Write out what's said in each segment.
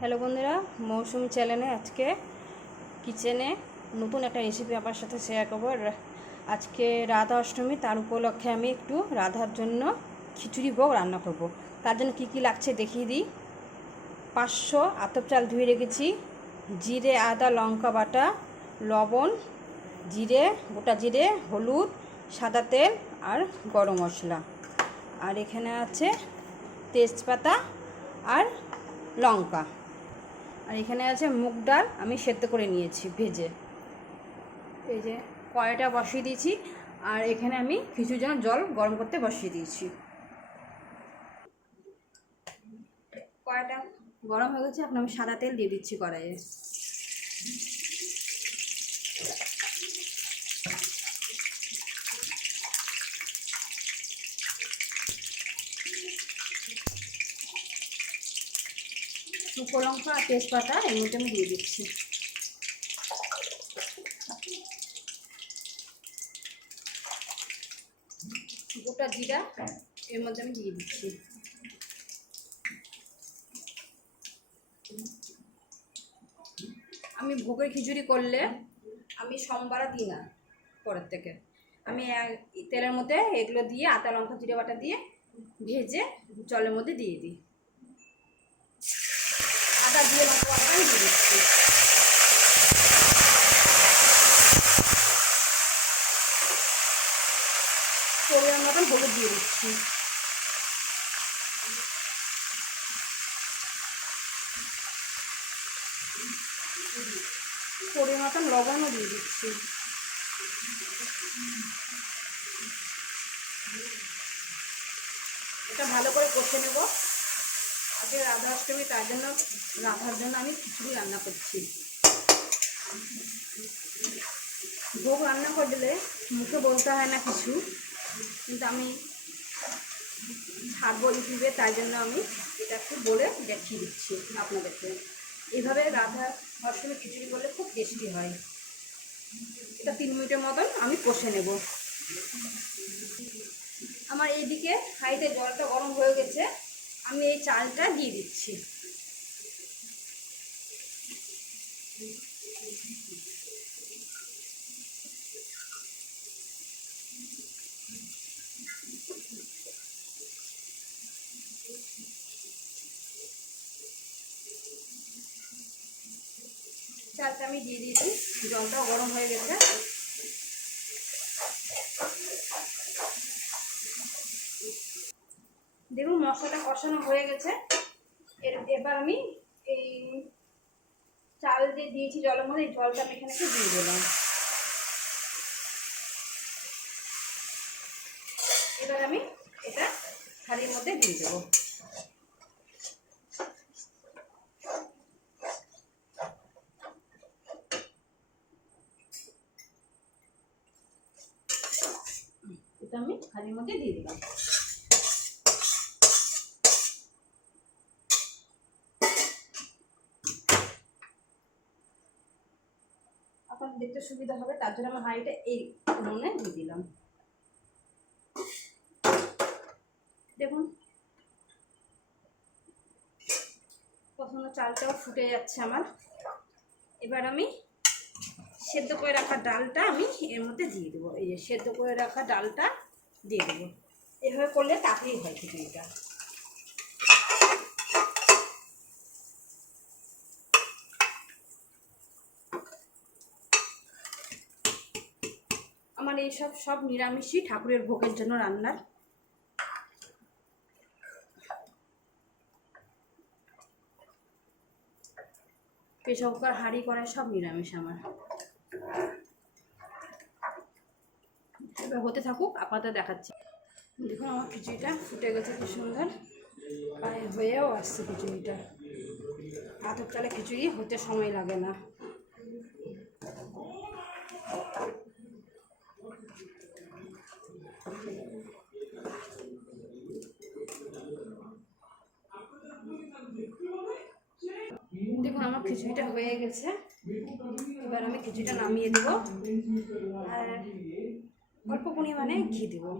Hello বন্ধুরা, মৌসুমি চ্যানেলে আজকে কিচেনে নতুন একটা রেসিপি আপনার সাথে শেয়ার করবো। আজকে রাধা অষ্টমী, তার উপলক্ষে আমি একটু রাধার জন্য খিচুড়ি ভোগ রান্না করব। তার জন্য কি কি লাগছে দেখিয়ে দিই। 500 আতপ চাল ধুয়ে রেখেছি, জিরে আদা লঙ্কা বাটা, লবণ, জিরে, গোটা জিরে, হলুদ, সাদা তেল আর গরম মশলা। আর এখানে আছে তেজপাতা আর লঙ্কা। আর এখানে আছে মুগ ডাল, আমি সেদ্ধ করে নিয়েছি ভেজে। এই যে কড়াইটা বসিয়ে দিয়েছি, আর এখানে আমি খিচুড়ির জন্য জল গরম করতে বসিয়ে দিয়েছি। কড়াইটা গরম হয়ে গেছে, এখন আমি সাদা তেল দিয়ে দিচ্ছি কড়াইয়ে। শুকনো লঙ্কা আর তেজপাতা এর মধ্যে আমি দিয়ে দিচ্ছি। গোটা জিরা এর মধ্যে আমি দিয়ে দিচ্ছি। আমি ভোগের খিচুড়ি করলে আমি সোমবারে দিই না, পরের থেকে আমি তেলের মধ্যে এগুলো দিয়ে আদা লঙ্কা জিরে বাটা দিয়ে ভেজে জলের মধ্যে দিয়ে দিই। আদা দিয়ে লঙ্কা বাটা আমি দিয়ে দিচ্ছি। পরিমাণ মতন হলুদ দিয়ে দিচ্ছি। পরিমাণ মতন লবণও দিয়ে দিচ্ছি। এটা ভালো করে কষে নেব। আজকে রাধা অষ্টমী, তার জন্য রাধার জন্য আমি খিচুড়ি রান্না করছি। ভোগ রান্না করলে মুখে বলতে হয় না কিছু, কিন্তু আমি ছাড়বো ইউটিউবে, তাই জন্য আমি এটা একটু বলে দেখিয়ে দিচ্ছি আপনাদেরকে। এইভাবে রাধা অষ্টমী খিচুড়ি করলে খুব টেস্টি হয়। এটা 3 মিনিটের মতন আমি কষে নেব। আমার এইদিকে হাঁড়িতে জলটা গরম হয়ে গেছে, আমি এই চালটা দিয়ে দিচ্ছি। চালটা আমি দিয়ে দিয়েছি, জলটাও গরম হয়ে গেছে। দেখুন মশলাটা কষানো হয়ে গেছে। এবার আমি এই চাল যে দিয়েছি জলের মধ্যে, এই জলটা আমি এখানে একটু দিয়ে দিলাম। এবার আমি এটা থালির মধ্যে দিয়ে দেবো। এটা আমি থালির মধ্যে দিয়ে দিলাম। আপনার দেখতে সুবিধা হবে, তার জন্য আমার হাঁড়িটা এই উনুনে দিয়ে দিলাম। দেখুন কখনো চালটাও ফুটে যাচ্ছে আমার। এবার আমি সেদ্ধ করে রাখা ডালটা আমি এর মধ্যে দিয়ে দেবো। এই যে সেদ্ধ করে রাখা ডালটা দিয়ে দেবো। এভাবে করলে তাড়াতাড়ি হয় খিচুড়িটা। আমার এইসব সব নিরামিষই ঠাকুরের ভোগের জন্য রান্নার। প্রেসার কুকার, হাঁড়ি কড়াই সব নিরামিষ আমার। এবার হতে থাকুক, আপাতত দেখাচ্ছি। দেখুন আমার খিচুড়িটা ফুটে গেছে কি সুন্দর, প্রায় হয়েও আসছে খিচুড়িটা। আতপ চালে খিচুড়ি হতে সময় লাগে না। দেখুন আমার খিচুড়িটা হয়ে গেছে। এবার আমি খিচুড়িটা নামিয়ে দেবো, আর অল্প পরিমাণে ঘি দেবো।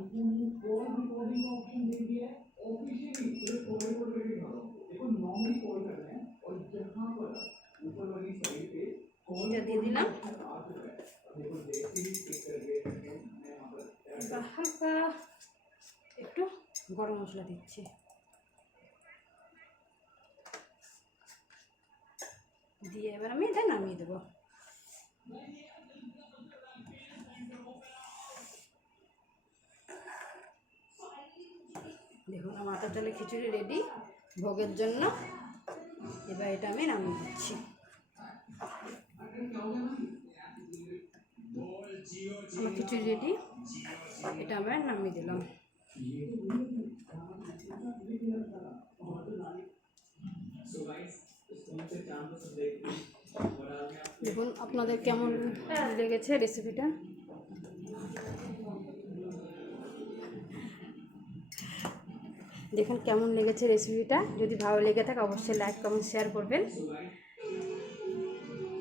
দিলাম। এবার হালকা একটু গরম মশলা দিচ্ছি। দিয়ে এবার আমি এটা নামিয়ে দেবো। দেখুন আমার আতপ চালের খিচুড়ি রেডি ভোগের জন্য। এবার এটা আমি নামিয়ে দিচ্ছি। আমার খিচুড়ি রেডি, এটা আমরা নামিয়ে দিলাম। দেখুন আপনাদের কেমন লেগেছে রেসিপিটা। দেখুন কেমন লেগেছে রেসিপিটা। যদি ভালো লেগে থাকে অবশ্যই লাইক কমেন্ট শেয়ার করবেন।